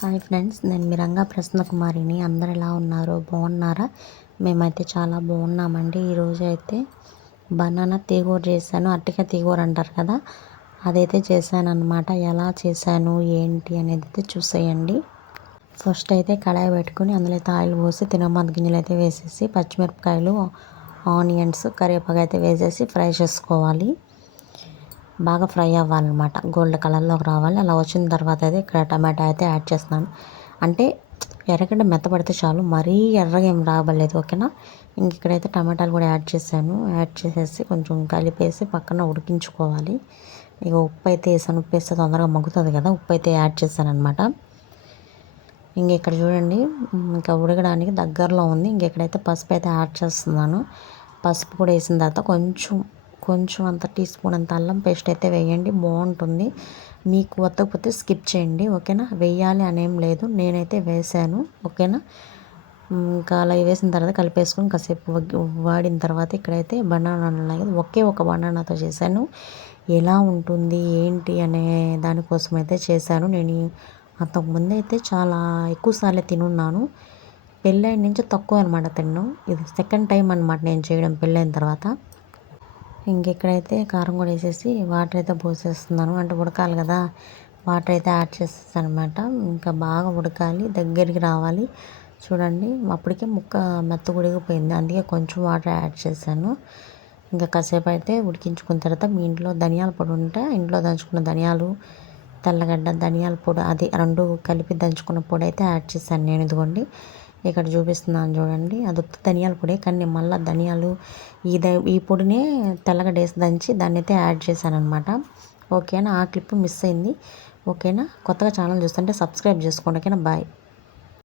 Hi friends, నేను మీ రంగా ప్రసన్న కుమారిని. అందరు ఎలా ఉన్నారు? బాగున్నారా? మేమైతే చాలా బాగున్నామండి. ఈరోజు అయితే బనానా తీగూర చేశాను. అరటికాయ తీగూర అంటారు కదా, అదైతే చేశాను అనమాట. ఎలా చేశాను ఏంటి అనేది అయితే చూసేయండి. ఫస్ట్ అయితే కడాయి పెట్టుకుని అందులో అయితే ఆయిల్ పోసి తినమంది గింజలు అయితే వేసేసి పచ్చిమిరపకాయలు, ఆనియన్స్, కరివేపాకు అయితే వేసేసి ఫ్రై చేసుకోవాలి. బాగా ఫ్రై అవ్వాలన్నమాట, గోల్డ్ కలర్లోకి రావాలి. అలా వచ్చిన తర్వాత అయితే ఇక్కడ టమాటా అయితే యాడ్ చేస్తున్నాను. అంటే ఎర్రగడ్డ మెత్తపడితే చాలు, మరీ ఎర్రగా ఏం రావలేదు, ఓకేనా. ఇంక ఇక్కడైతే టమాటాలు కూడా యాడ్ చేశాను. యాడ్ చేసేసి కొంచెం కలిపేసి పక్కన ఉడికించుకోవాలి. ఇక ఉప్పు అయితే వేసాను. ఉప్పు వేస్తే తొందరగా మగ్గుతుంది కదా, ఉప్పు అయితే యాడ్ చేశాను అనమాట. ఇంక ఇక్కడ చూడండి, ఇంకా ఉడకడానికి దగ్గరలో ఉంది. ఇంక ఇక్కడైతే పసుపు అయితే యాడ్ చేస్తున్నాను. పసుపు కూడా వేసిన తర్వాత కొంచెం అంత టీ స్పూన్ అంత అల్లం పేస్ట్ అయితే వేయండి, బాగుంటుంది. మీకు వత్తకపోతే స్కిప్ చేయండి, ఓకేనా. వేయాలి అనేం లేదు, నేనైతే వేసాను, ఓకేనా. ఇంకా అలా వేసిన తర్వాత కలిపేసుకొని కాసేపు వాడిన తర్వాత ఇక్కడైతే బనానా ఒకే ఒక బనానాతో చేశాను. ఎలా ఉంటుంది ఏంటి అనే దానికోసం అయితే చేశాను. నేను అంతకుముందు అయితే చాలా ఎక్కువసార్లు తినున్నాను. పెళ్ళైన నుంచి తక్కువ అనమాట తిన్నాను. ఇది సెకండ్ టైం అనమాట నేను చేయడం పెళ్ళైన తర్వాత. ఇంకెక్కడైతే కారం కూడా వేసేసి వాటర్ అయితే పోసేస్తున్నాను. అంటే ఉడకాలి కదా, వాటర్ అయితే యాడ్ చేసేస్తాను అనమాట. ఇంకా బాగా ఉడకాలి, దగ్గరికి రావాలి. చూడండి, అప్పటికే ముక్క మెత్తగా ఉడికిపోయింది, అందుకే కొంచెం వాటర్ యాడ్ చేశాను. ఇంకా కాసేపు అయితే ఉడికించుకున్న తర్వాత మీ ఇంట్లో ధనియాల పొడి ఉంటే ఇంట్లో దంచుకున్న ధనియాలు, తెల్లగడ్డ ధనియాల పొడి, అది రెండు కలిపి దంచుకున్న పొడి అయితే యాడ్ చేశాను నేను. ఇదిగోండి ఇక్కడ చూపిస్తున్నాను చూడండి, అది ఉత్త ధనియాల పొడి, కానీ నేను మళ్ళీ ధనియాలు ఈ పొడినే తెల్లగడ్డ వేసి దంచి దాన్ని అయితే యాడ్ చేశాను అనమాట. ఓకేనా, ఆ క్లిప్ మిస్ అయింది. ఓకేనా, కొత్తగా ఛానల్ చూస్తుంటే సబ్స్క్రైబ్ చేసుకోండి, ఓకేనా. బాయ్.